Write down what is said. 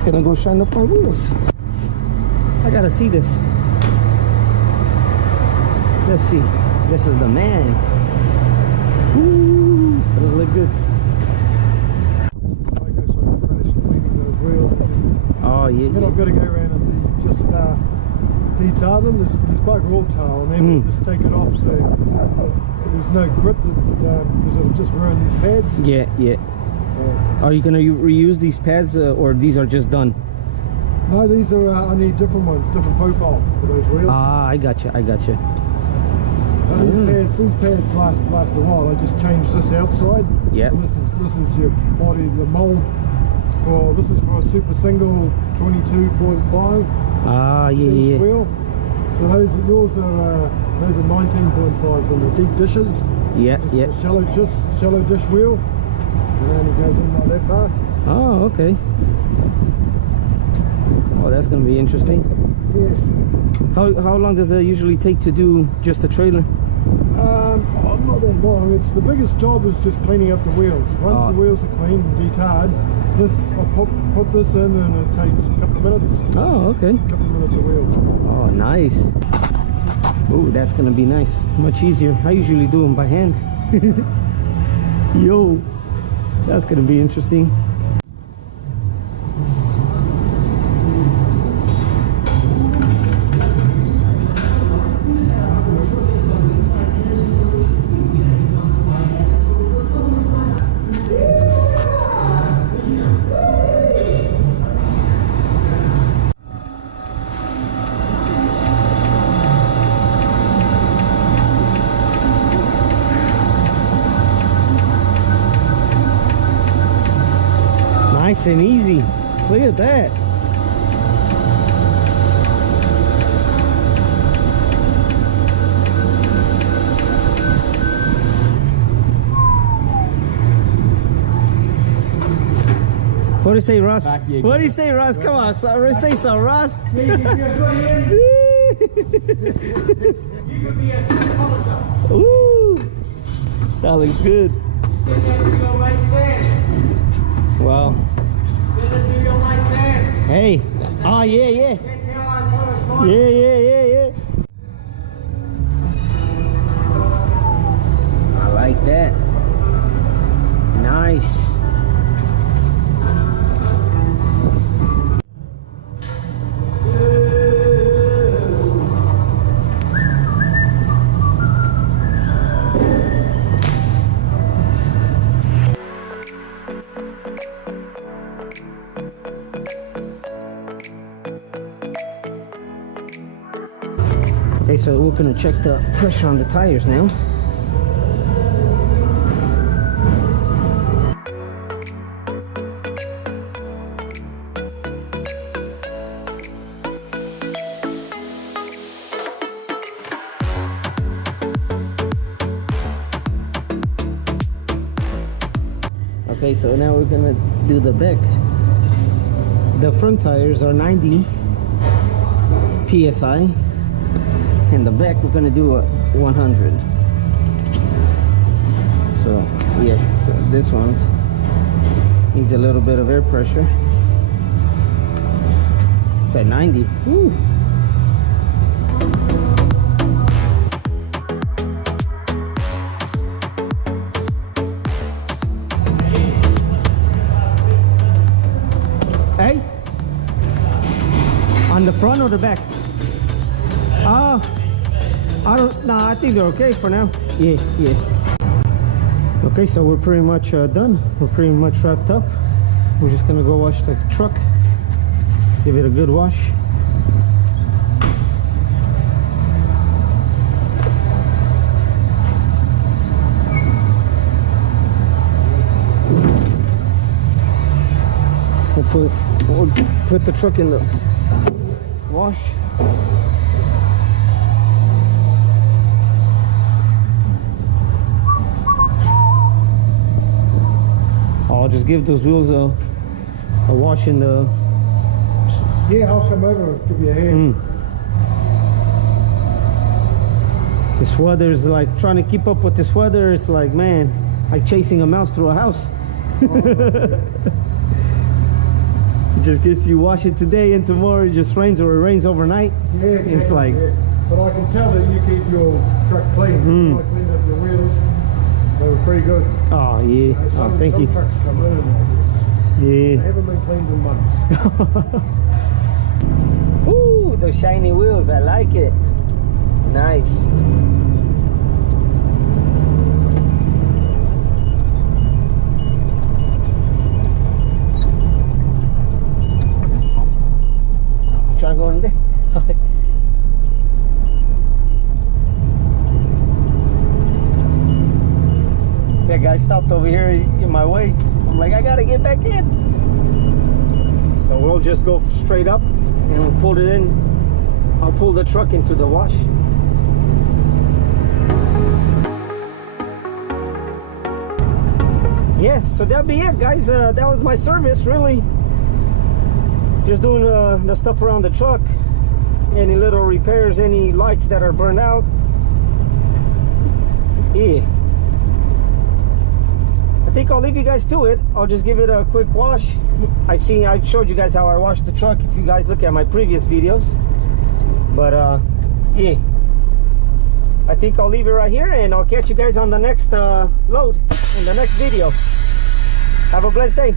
He's gonna go shine up my wheels. I gotta see this. Let's see. This is the man. Ooh, it's gonna look good. I guess I finished cleaning those wheels. Oh yeah. Then I've got to go around and just detar them. There's bug all tar, and then we'll just take it off so there's no grit because it'll just ruin these pads. Yeah, yeah. So, Are you gonna reuse these pads or these are just done? no, these are I need different ones, different profile for those wheels. Ah, I gotcha, I gotcha. These pads last a while. I just changed this outside. Yeah. And this is your body, the mold for this is for a super single 22.5 Ah, yeah, inch yeah. wheel. So those are 19.5s in the deep dishes. Yeah, Just yeah. a shallow dish wheel, and then it goes in like that bar. Oh, okay. Oh, that's gonna be interesting. Yeah. How long does it usually take to do just a trailer? Not that long. It's the biggest job is just cleaning up the wheels. Once the wheels are cleaned and detarred, I put this in and it takes a couple of minutes. Oh, okay. A couple of minutes a wheel. Oh, nice. Oh, that's gonna be nice. Much easier. I usually do them by hand. Yo, that's gonna be interesting. Nice and easy. Look at that. What do you say, Ross? What do you say, Ross? Come on, say so, Ross. Ooh, that looks good. Wow. Hey. Oh, yeah, yeah. Yeah. I like that. Nice. Okay, so we're gonna check the pressure on the tires now. Okay, so now we're gonna do the back. The front tires are 90 PSI. In the back we're gonna do a 100. So yeah, so this one's needs a little bit of air pressure. It's at 90. Woo. Hey, on the front or the back? I think they're okay for now. Yeah. Okay, so we're pretty much done. We're pretty much wrapped up. We're just gonna go wash the truck, give it a good wash. We'll put the truck in the wash. I'll just give those wheels a wash in the... Yeah, I'll come over and give you a hand. This weather is like trying to keep up with this weather. It's like, man, like chasing a mouse through a house. It just gets you wash it today and tomorrow it just rains, or it rains overnight. Yeah, It's like, yeah. But I can tell that you keep your truck clean. I cleaned up your wheels. They were pretty good. oh yeah. Oh, thank some you. trucks come in and they Yeah. haven't been cleaned in months. Ooh, those shiny wheels. I like it. Nice. I'm trying to go in there. That guy stopped over here in my way. I'm like, I gotta get back in. So we'll just go straight up and we'll pull it in. I'll pull the truck into the wash. Yeah, so that'll be it, guys. That was my service, really. Just doing the stuff around the truck. Any little repairs, any lights that are burned out. Yeah. I think I'll leave you guys to it. I'll just give it a quick wash. I've showed you guys how I washed the truck if you guys look at my previous videos. But yeah, I think I'll leave it right here and I'll catch you guys on the next load in the next video. Have a blessed day.